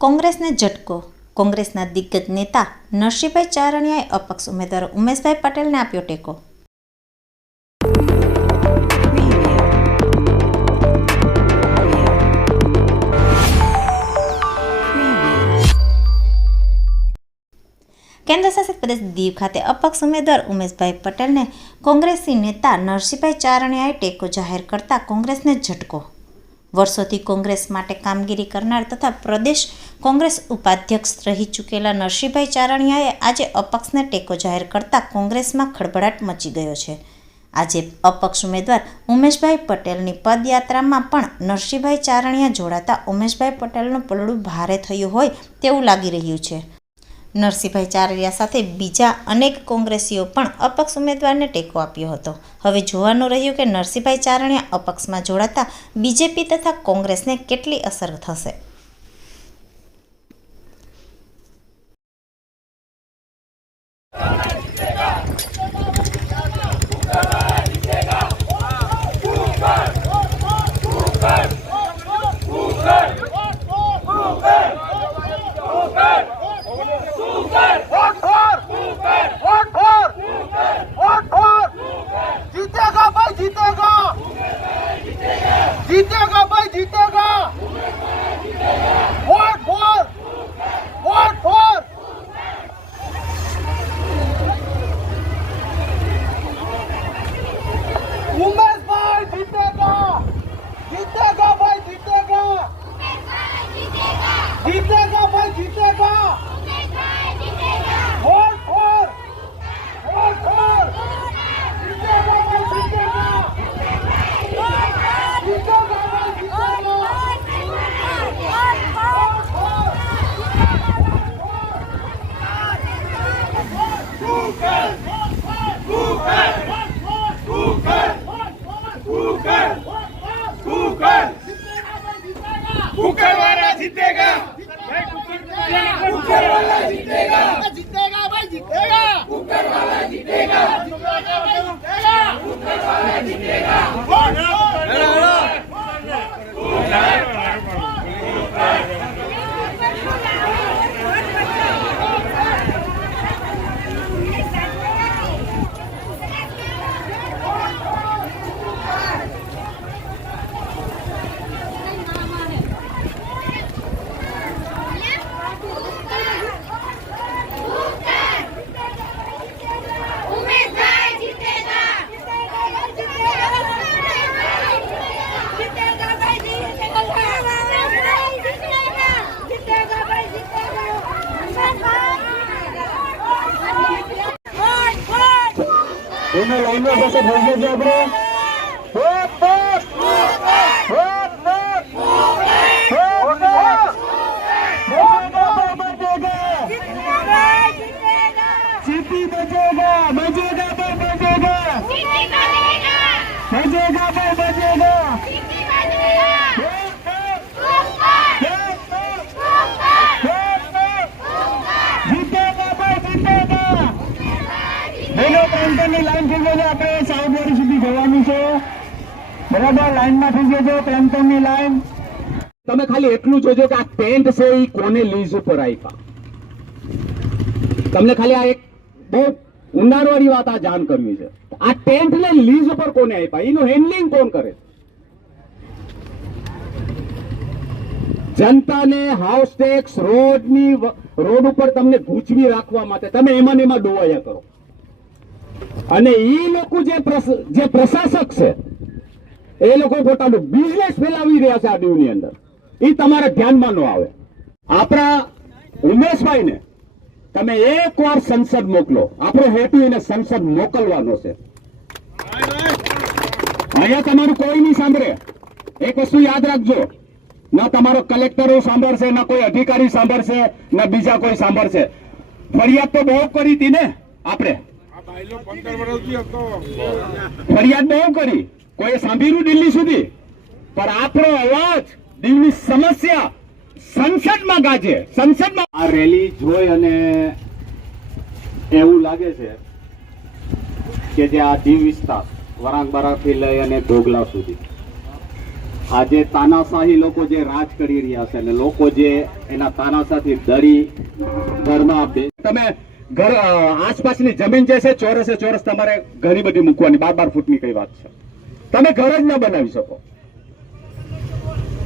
કોંગ્રેસને ઝટકો. કોંગ્રેસના દિગ્ગજ નેતા નરસિંહભાઈ ચારણિયાએ અપક્ષ ઉમેદવાર ઉમેશભાઈ પટેલને આપ્યો ટેકો. કેન્દ્રશાસિત પ્રદેશ દીવ ખાતે અપક્ષ ઉમેદવાર ઉમેશભાઈ પટેલને કોંગ્રેસી નેતા નરસિંહભાઈ ચારણિયાએ ટેકો જાહેર કરતા કોંગ્રેસને ઝટકો. વર્ષોથી કોંગ્રેસ માટે કામગીરી કરનાર તથા પ્રદેશ કોંગ્રેસ ઉપાધ્યક્ષ રહી ચૂકેલા નરસિંહભાઈ ચારણિયાએ આજે અપક્ષને ટેકો જાહેર કરતા કોંગ્રેસમાં ખળભળાટ મચી ગયો છે. આજે અપક્ષ ઉમેદવાર ઉમેશભાઈ પટેલની પદયાત્રામાં પણ નરસિંહભાઈ ચારણિયા જોડાતા ઉમેશભાઈ પટેલનું પલડું ભારે થયું હોય તેવું લાગી રહ્યું છે. નરસિંહભાઈ ચારડિયા સાથે બીજા અનેક કોંગ્રેસીઓ પણ અપક્ષ ઉમેદવારને ટેકો આપ્યો હતો. હવે જોવાનું રહ્યું કે નરસિંહભાઈ ચારણિયા અપક્ષમાં જોડાતા બીજેપી તથા કોંગ્રેસને કેટલી અસર થશે? anything લઈને પાસે પ્રેમતરની લાઈન થઈ જશે આપણે સાઉદવાડી સુધી જવાનું છે. બરાબર, લાઈનમાં થઈ જજો પ્રેમતરની લાઈન. તમે ખાલી એટલું જોજો કે આ ટેન્ટ છે એ કોને લીઝ ઉપર આપ્યા. તમને ખાલી આ એક બહુ ઊંડાણવાળી વાત આ જાણ કરવી છે. આ ટેન્ટ ને લીઝ ઉપર કોને આપ્યા? એનું હેન્ડલિંગ કોણ કરે? જનતાને હાઉસ ટેક્સ રોડની રોડ ઉપર તમને ગૂંચવી રાખવા માટે તમે એમાં ને એમાં ડોવાયા કરો. અને એ લોકો જે જે પ્રશાસક છે, એ લોકો પોતાનું બિઝનેસ ફેલાવી રહ્યા છે આ દીવની અંદર. એ તમારા ધ્યાનમાં ન આવે. આપણા ઉમેશભાઈને તમે એકવાર સંસદ મોકલો. આપણો હેતુ એને સંસદ મોકલવાનો છે. અહીંયા તમારું કોઈ નહીં સાંભળે. એક વસ્તુ યાદ રાખજો. ના તમારો કલેક્ટર સાંભળશે, ના કોઈ અધિકારી સાંભળશે, ના બીજા કોઈ સાંભળશે. ફરિયાદ તો બહુ કરી હતી ને આપણે. ફરિયાદ બહુ કરી. કોઈ સાંભળ્યું દિલ્હી સુધી? પણ આપણો અવાજ દીવની સમસ્યા સંસદમાં ગાજે. સંસદમાં આ રેલી જોઈ અને એવું લાગે છે કે જે આ દીવ વિસ્તાર વરાંગબારાથી લઈ અને ઢોગલા સુધી. આજે તાનાશાહી લોકો જે રાજ કરી રહ્યા છે અને લોકો જે એના તાનાશાહથી ડરી ઘરમાં આપે તમે ઘર આસપાસની જમીન જે છે, ચોરસે ચોરસ તમારે ઘણી બધી મૂકવાની. બાર બાર ફૂટની કઈ વાત છે. તમે ઘર જ ના બનાવી શકો.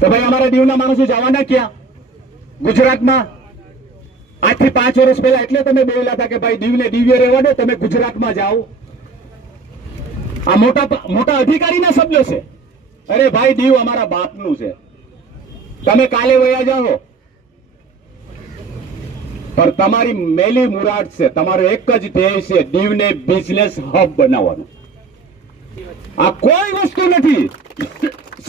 તો ભાઈ અમારા દીવના માણસો જવાના ક્યાં? ગુજરાતમાં? આજથી પાંચ વર્ષ પહેલા એટલે તમે બોલેલા હતા કે ભાઈ દીવને દિવ્ય રહેવા દો, તમે ગુજરાતમાં જાઓ. આ મોટા મોટા અધિકારીના શબ્દો છે. અરે ભાઈ, દીવ અમારા બાપનું છે. તમે કાલે વયા જાઓ. પણ તમારી મેલી મુરાદ છે. તમારો એક જ ધ્યેય છે દીવને બિઝનેસ હબ બનાવવાનું. આ કોઈ વસ્તુ નથી.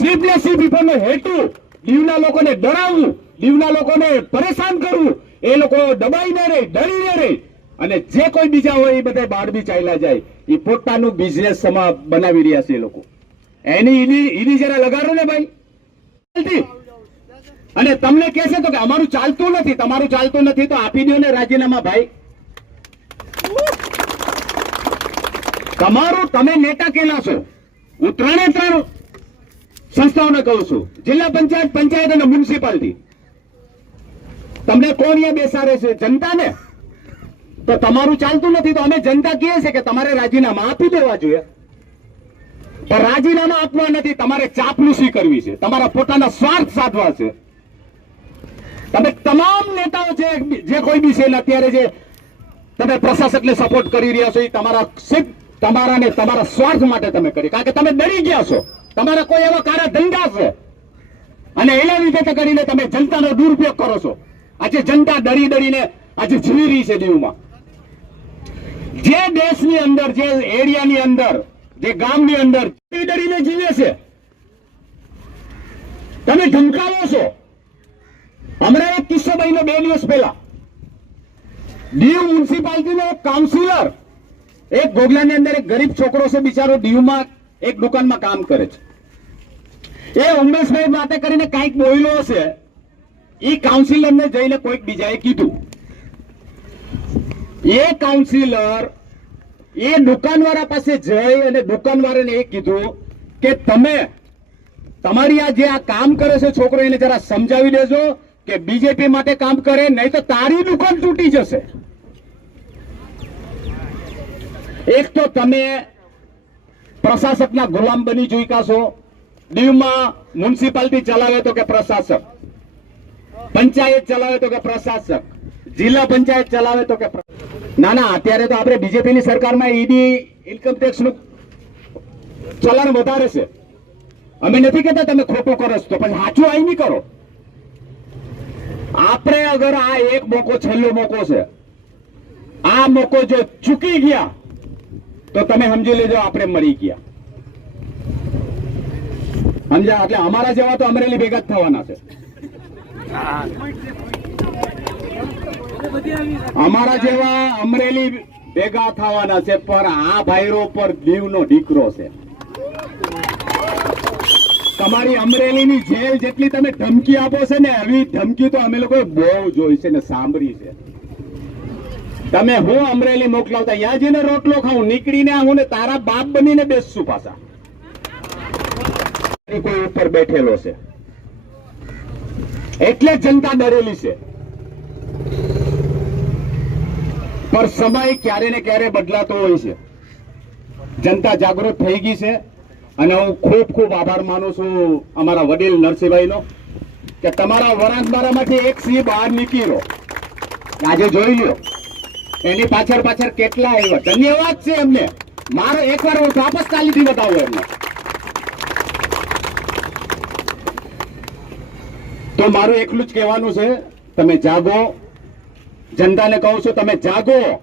ને સિર્ફ વિભાગનો હેતુ દીવના લોકોને ડરાવવું, દીવના લોકોને પરેશાન કરવું. એ લોકો દબાઈને રહે, ડરીને રહે. અને જે કોઈ બીજા હોય એ બધા બહાર બી ચાલ્યા જાય. એ પોતાનું બિઝનેસ સમા બનાવી રહ્યા છે એ લોકો. એની ઈની ઈની જરા લગાડો ને ભાઈ. અને તમને કહે તો કે અમારું ચાલતું નથી, તમારું ચાલતું નથી તો આપી દો ને રાજીનામા ભાઈ. તમારું, તમે નેતા કેલા છો? હું ત્રણે ત્રણ સંસ્થાઓને કહું છું. જિલ્લા પંચાયત પંચાયત અને મ્યુનિસિપાલિટી. તમને કોણ અહીંયા બેસાડે છે? જનતાને? તો તમારું ચાલતું નથી તો અમે જનતા કહે છે કે તમારે રાજીનામા આપી દેવા જોઈએ. પણ રાજીનામા આપવા નથી, તમારે ચાપલુસી કરવી છે. તમારા પોતાના સ્વાર્થ સાધવા છે. તમે તમામ નેતાઓ જે કોઈ બી છે અત્યારે જે તમે પ્રશાસકને સપોર્ટ કરી રહ્યા છો, એ તમારા સિદ્ધ, તમારા ને તમારા સ્વાર્થ માટે તમે કરી. કારણ કે તમે ડરી ગયા છો. તમારા કોઈ એવા કારા ધંધા છે. અને એના લીધે કરીને તમે જનતાનો દુરુપયોગ કરો છો. આજે જનતા ડરી ડરીને આજે જીવી રહી છે દીવમાં જે દેશની અંદર, જે એરિયાની અંદર, જે ગામની અંદર ડરી ડરીને જીવે છે. તમે ધમકાવો છો. હમણાં એક કિસ્સો બન્યો બે દિવસ પહેલા. દીવ મ્યુનિસિપાલિટીનો કાઉન્સિલર એક ગોગલાની અંદર એક ગરીબ છોકરો છે, બિચારો દીવમાં એક દુકાનમાં કામ કરે છે. એ ઉમેશભાઈ માટે કરીને કાંઈક બોલ્યો હશે. એ કાઉન્સિલરને જઈને કોઈક બીજાએ કીધું. એ કાઉન્સિલર એ દુકાનવાળા પાસે જઈ અને દુકાનવાળાને એ કીધું કે તમે, તમારી આ જે આ કામ કરે છે છોકરો, એને જરા સમજાવી દેજો. કે બીજેપી માટે કામ કરે, નહીં તો તારી દુકાન તૂટી જશે. એક તો તમે પ્રશાસકના ગુલામ બની ચૂક્યા છો. દીવમાં મ્યુનિસિપાલિટી ચલાવે તો કે પ્રશાસક. પંચાયત ચલાવે તો કે પ્રશાસક. જિલ્લા પંચાયત ચલાવે તો કે ના ના, અત્યારે તો આપણે બીજેપીની સરકારમાં ઈડી ઇન્કમ ટેક્સનું ચલણ વધારે છે. અમે નથી કહેતા તમે ખોટું કરો છો પછી સાચું આઈ નહીં કરો. આપણે અગર આ એક મોકો છેલ્લો મોકો છે, આ મોકો જો ચૂકી ગયા, તો તમે સમજી લેજો આપણે મરી ગયા. સમજ્યા? એટલે અમારા જેવા તો અમરેલી ભેગા જ થવાના છે. અમારા જેવા અમરેલી ભેગા થવાના છે, પણ આ ભાઈરો પર દીવનો દીકરો છે. તમારી અમરેલીની જેલ જેટલી તમે ધમકી આપો છે ને એવી ધમકી તો અમે લોકોએ બહુ જોઈ છે ને સાંભળી છે. તમે હું અમરેલી મોકલાવતા ત્યાં જઈને રોટલો ખાઉં, નીકળીને આવું ને તારા બાપ બનીને બેસશું પાછા. કોઈ ઉપર બેઠેલો છે. એટલે જનતા ડરેલી છે. પણ સમય ક્યારે ને ક્યારે બદલાતો હોય છે. જનતા જાગૃત થઈ ગઈ છે. અને હું ખૂબ ખૂબ આભાર માનું છું અમારા વડીલ નરસિંહભાઈનો કે તમારા વરાંતબારામાંથી એક સિંહ બહાર નીકળ્યો. આજે જોઈ લ્યો. એની પાછળ પાછળ કેટલા આવ્યા. ધન્યવાદ છે એમને. મારો એકવાર હું વાપસ ચાલીથી બતાવું એમને. તો મારું એકલું જ કહેવાનું છે, તમે જાગો. જનતાને કહું છું, તમે જાગો.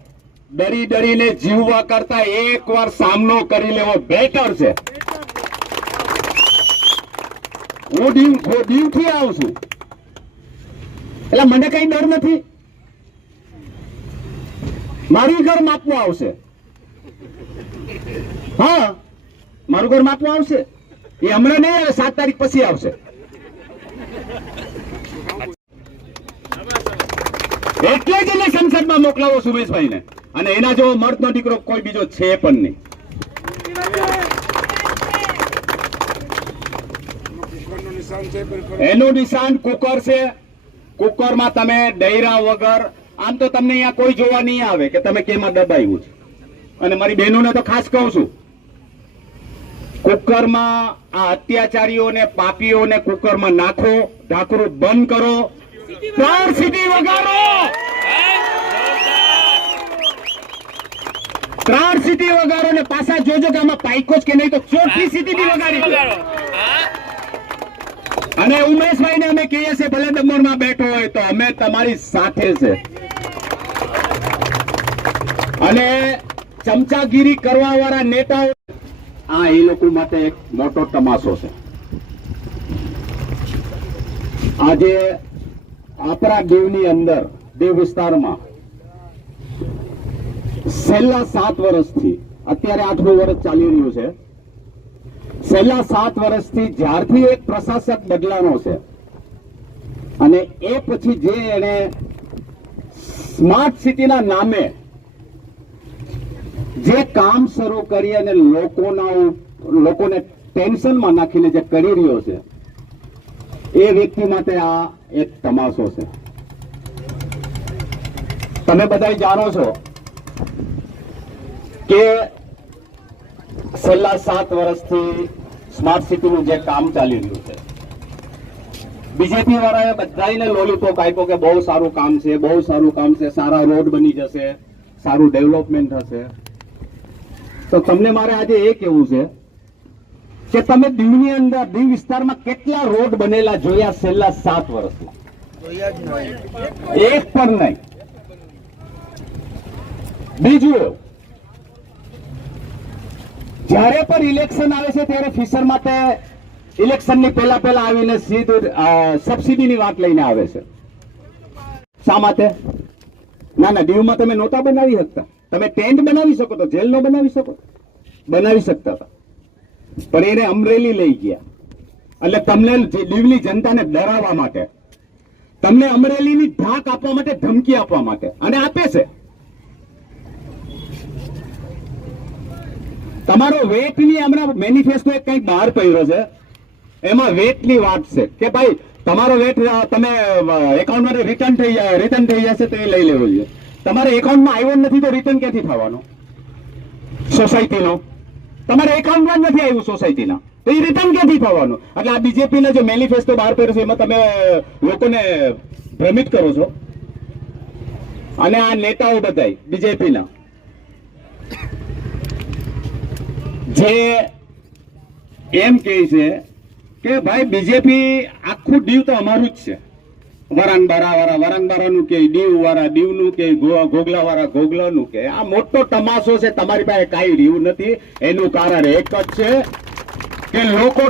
ડરી ડરીને જીવવા કરતા એકવાર સામનો કરી લેવો બેટર છે. હું દીવ દીવથી આવું છું. એટલે મને કઈ ડર નથી? મારું ઘર માપવું આવશે. હા, મારું ઘર માપવું આવશે. એ હમણાં નહીં આવે, સાત તારીખ પછી આવશે. એટલે જ એને સંસદમાં મોકલાવો સુરેશભાઈને અને એના જેવો મર્દનો દીકરો કોઈ બીજો છે પણ નહીં. એનું નિશાન કુકર છે. કુકરમાં તમે ડૈરા વગર, આમ તો તમને અહીંયા કોઈ જોવા નહીં આવે કે તમે કેમાં દબાવ્યું છે. અને મારી બહેનોને તો ખાસ કહું છું, કુકરમાં આ અત્યાચારીઓને, પાપીઓને કુકરમાં નાખો ઢાંકરું બંધ કરો. ત્રણ સીટી વગાડો! ત્રણ સીટી વગાડો ને પાછા જોજો કે આમાં પાઇકો જ કે નહીં તો ચોથી સીટી બી વગાડી. અને ઉમેશભાઈને અમે કહીએ છીએ, ભલે દમણમાં બેઠો હોય તો અમે તમારી સાથે છે. અને ચમચાગીરી કરવા વાળા નેતાઓ, આ એ લોકો માટે એક મોટો તમાશો છે. આજે આપણા દેવની અંદર, દેવ વિસ્તારમાં, છેલ્લા સાત વર્ષથી, અત્યારે આઠમું વર્ષ ચાલી રહ્યું છે. છેલ્લા સાત વર્ષથી જ્યારથી એક પ્રશાસક બદલાનો છે. અને એ પછી જે એને સ્માર્ટ સિટીના નામે જે કામ શરૂ કરી અને લોકોના લોકોને ટેન્શનમાં નાખીને જે કરી રહ્યો છે, એ વ્યક્તિ માટે આ એક તમાશો છે. તમે બધા જાણો છો કે છેલ્લા સાત વર્ષથી સ્માર્ટ સિટીનું જે કામ ચાલી રહ્યું છે. બીજેપી વાળાએ બધાને લોલીપોપ આપ્યો કે બહુ સારું કામ છે, બહુ સારું કામ છે, સારા રોડ બની જશે, સારું ડેવલપમેન્ટ થશે તો તમને મારે આજે એ કહેવું છે કે તમે દીવની અંદર દીવ વિસ્તારમાં કેટલા રોડ બનેલા જોયા છેલ્લા સાત વર્ષમાં એક પણ નહીં. બીજું જ્યારે પણ ઇલેક્શન આવે છે ત્યારે ફિશર માટે ઇલેક્શનની પહેલા પહેલા આવીને સીધું સબસિડીની વાત લઈને આવે છે. શા માટે? ના ના, દીવમાં તમે નહોતા બનાવી શકતા. તમે ટેન્ટ બનાવી શકો તો જેલ નો બનાવી શકો. બનાવી શકતા હતા. પણ એને અમરેલી લઈ ગયા. એટલે તમને દીવની જનતાને ડરાવવા માટે, તમને અમરેલીની ધાક આપવા માટે ધમકી આપવા માટે. અને આપે છે. તમારો વેટની હમણાં મેનિફેસ્ટો એક કંઈક બહાર પડ્યો છે. એમાં વેટની વાત છે કે ભાઈ, તમારો વેટ તમે એકાઉન્ટમાં રિટર્ન થઈ જાય રિટર્ન થઈ જશે તો એ લઈ લેવો જોઈએ. તમારે એકાઉન્ટમાં આવ્યો નથી તો રિટર્ન ક્યાંથી થવાનો? સોસાયટીનો તમારે એકાઉન્ટમાં નથી આવ્યું સોસાયટીના તો એ રિટર્ન ક્યાંથી થવાનું? એટલે આ બીજેપીના જે મેનિફેસ્ટો બહાર પડ્યો છે, એમાં તમે લોકોને ભ્રમિત કરો છો. અને આ નેતાઓ બધાય બીજેપીના જે એમ કહે છે કે ભાઈ બીજેપી આખું દીવ તો અમારું જ છે વરાંગબારા વાળા વરાંગબારાનું કે દીવ વાળા દીવનું કે ઘોઘલા વાળા ઘોઘલાનું કે આ મોટો તમાશો છે તમારી પાસે કાંઈ રહ્યું નથી એનું કારણ એક જ છે કે લોકો